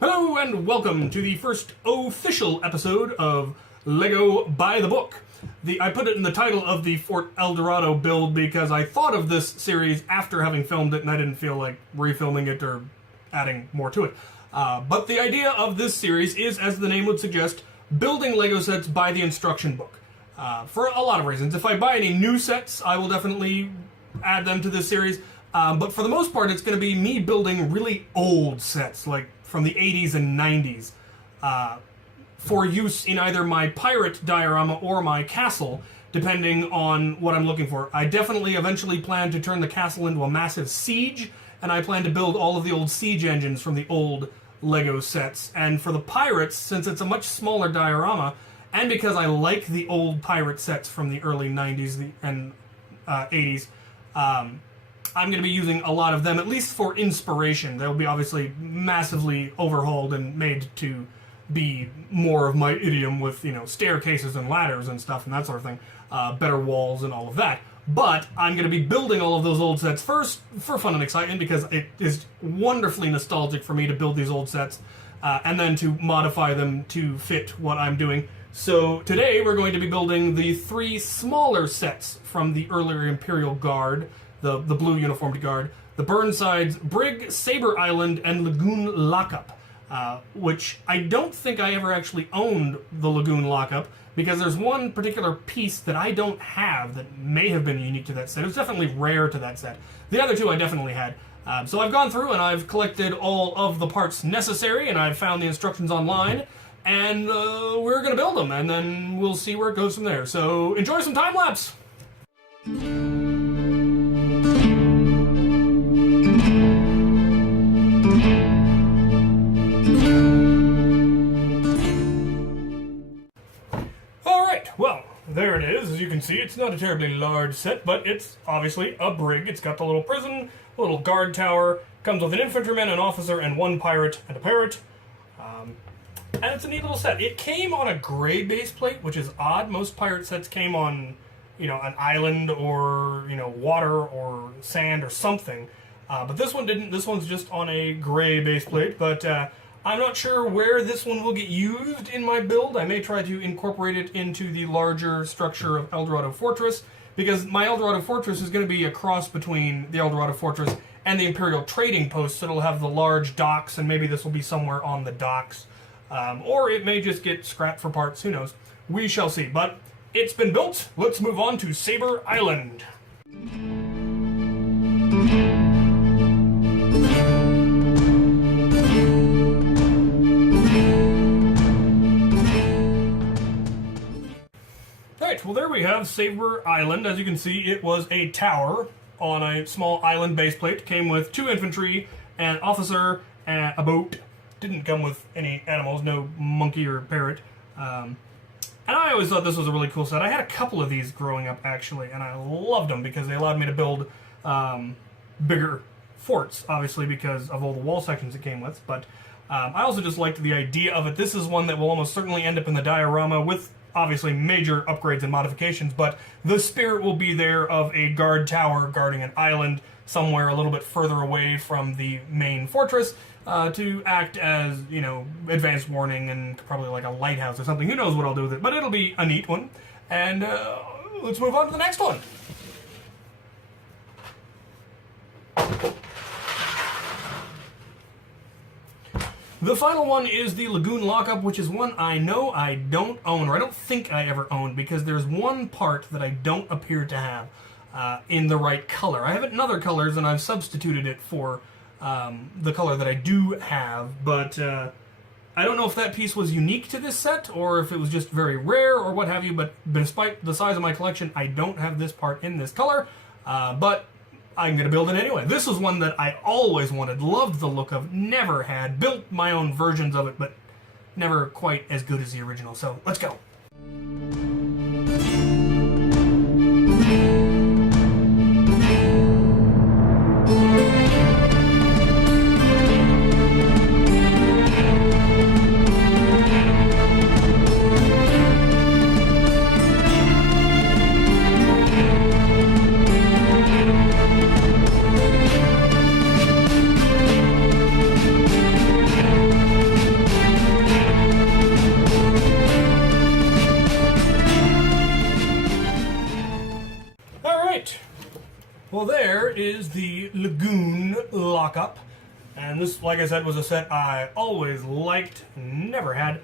Hello and welcome to the first official episode of Lego by the Book. I put it in the title of the Fort Eldorado build because I thought of this series after having filmed it and I didn't feel like refilming it or adding more to it. But the idea of this series is, as the name would suggest, building Lego sets by the instruction book. For a lot of reasons. If I buy any new sets, I will definitely add them to this series. But for the most part, it's going to be me building really old sets, like from the 80s and 90s, for use in either my pirate diorama or my castle, depending on what I'm looking for. I definitely eventually plan to turn the castle into a massive siege, and I plan to build all of the old siege engines from the old Lego sets. And for the pirates, since it's a much smaller diorama, and because I like the old pirate sets from the early 90s and 80s, I'm going to be using a lot of them, at least for inspiration. They'll be obviously massively overhauled and made to be more of my idiom with, staircases and ladders and stuff and that sort of thing. Better walls and all of that. But I'm going to be building all of those old sets first for fun and excitement because it is wonderfully nostalgic for me to build these old sets and then to modify them to fit what I'm doing. So today we're going to be building the three smaller sets from the earlier Imperial Guard, the blue uniformed guard, the Burnside's Brig, Saber Island, and Lagoon Lockup, which I don't think I ever actually owned the Lagoon Lockup, because there's one particular piece that I don't have that may have been unique to that set. It was definitely rare to that set. The other two I definitely had. So I've gone through and I've collected all of the parts necessary, and I've found the instructions online, and we're going to build them, and then we'll see where it goes from there. So enjoy some time-lapse! Well, there it is. As you can see, it's not a terribly large set, but it's obviously a brig. It's got the little prison, a little guard tower, comes with an infantryman, an officer, and one pirate and a parrot. And it's a neat little set. It came on a gray base plate, which is odd. Most pirate sets came on, an island or, water or sand or something. But this one didn't. This one's just on a gray base plate, but I'm not sure where this one will get used in my build. I may try to incorporate it into the larger structure of Eldorado Fortress, because my Eldorado Fortress is going to be a cross between the Eldorado Fortress and the Imperial Trading Post, so it'll have the large docks, and maybe this will be somewhere on the docks. Or it may just get scrapped for parts, who knows. We shall see. But it's been built. Let's move on to Saber Island. Well, there we have Saber Island. As you can see, it was a tower on a small island base plate. Came with 2 infantry, an officer, and a boat. Didn't come with any animals, no monkey or parrot. And I always thought this was a really cool set. I had a couple of these growing up, actually, and I loved them because they allowed me to build bigger forts, obviously, because of all the wall sections it came with. But I also just liked the idea of it. This is one that will almost certainly end up in the diorama with obviously major upgrades and modifications, but the spirit will be there of a guard tower guarding an island somewhere a little bit further away from the main fortress to act as, advanced warning and probably like a lighthouse or something. Who knows what I'll do with it, but it'll be a neat one. And let's move on to the next one. The final one is the Lagoon Lockup, which is one I know I don't own, or I don't think I ever owned, because there's one part that I don't appear to have in the right color. I have it in other colors, and I've substituted it for the color that I do have, but I don't know if that piece was unique to this set, or if it was just very rare, or what have you, but despite the size of my collection, I don't have this part in this color, but I'm going to build it anyway. This was one that I always wanted, loved the look of, never had, built my own versions of it, but never quite as good as the original. So, let's go. Lockup. And this, like I said, was a set I always liked, never had.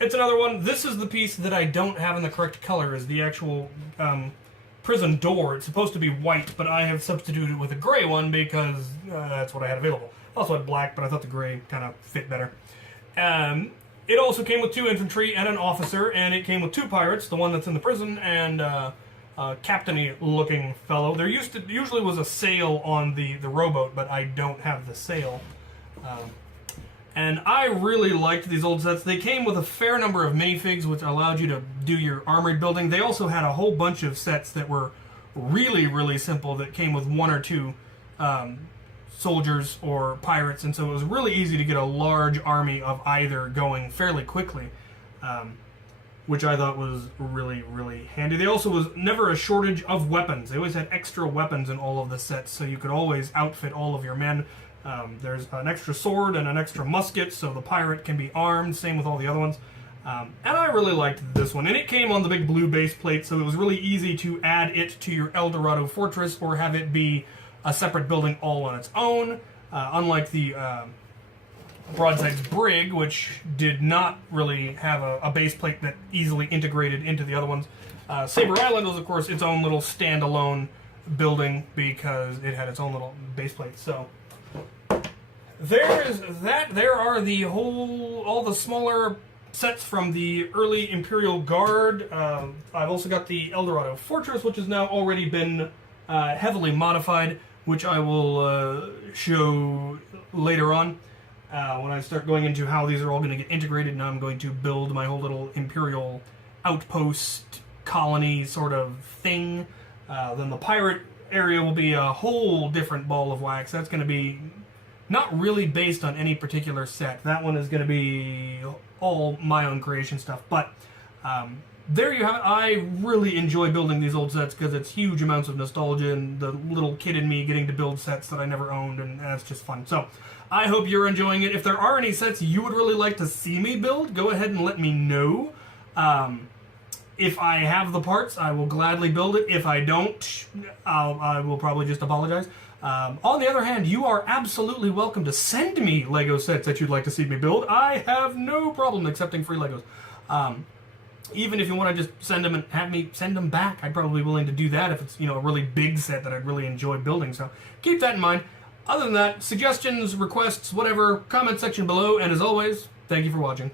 It's another one. This is the piece that I don't have in the correct color, is the actual prison door. It's supposed to be white, but I have substituted it with a gray one because that's what I had available. I also had black, but I thought the gray kind of fit better. It also came with 2 infantry and an officer, and it came with 2 pirates, the one that's in the prison and a captain-y looking fellow. There usually was a sail on the rowboat, but I don't have the sail. And I really liked these old sets. They came with a fair number of minifigs, which allowed you to do your armored building. They also had a whole bunch of sets that were really, really simple that came with 1 or 2 soldiers or pirates, and so it was really easy to get a large army of either going fairly quickly, which I thought was really, really handy. There also was never a shortage of weapons. They always had extra weapons in all of the sets, so you could always outfit all of your men. There's an extra sword and an extra musket, so the pirate can be armed, same with all the other ones. And I really liked this one. And it came on the big blue base plate, so it was really easy to add it to your Eldorado Fortress or have it be a separate building all on its own. Unlike the Broadside's Brig, which did not really have a base plate that easily integrated into the other ones. Saber Island was, of course, its own little standalone building because it had its own little base plate. So there is that. There are all the smaller sets from the early Imperial Guard. I've also got the Eldorado Fortress, which has now already been heavily modified, which I will show later on when I start going into how these are all going to get integrated. Now I'm going to build my whole little Imperial outpost colony sort of thing. Then the pirate area will be a whole different ball of wax. That's going to be not really based on any particular set. That one is going to be all my own creation stuff. But there you have it. I really enjoy building these old sets because it's huge amounts of nostalgia and the little kid in me getting to build sets that I never owned, and that's just fun. So I hope you're enjoying it. If there are any sets you would really like to see me build, go ahead and let me know. If I have the parts, I will gladly build it. If I don't, I will probably just apologize. On the other hand, you are absolutely welcome to send me Lego sets that you'd like to see me build. I have no problem accepting free Legos. Even if you want to just send them and have me send them back, I'd probably be willing to do that if it's, a really big set that I'd really enjoy building. So keep that in mind. Other than that, suggestions, requests, whatever, comment section below. And as always, thank you for watching.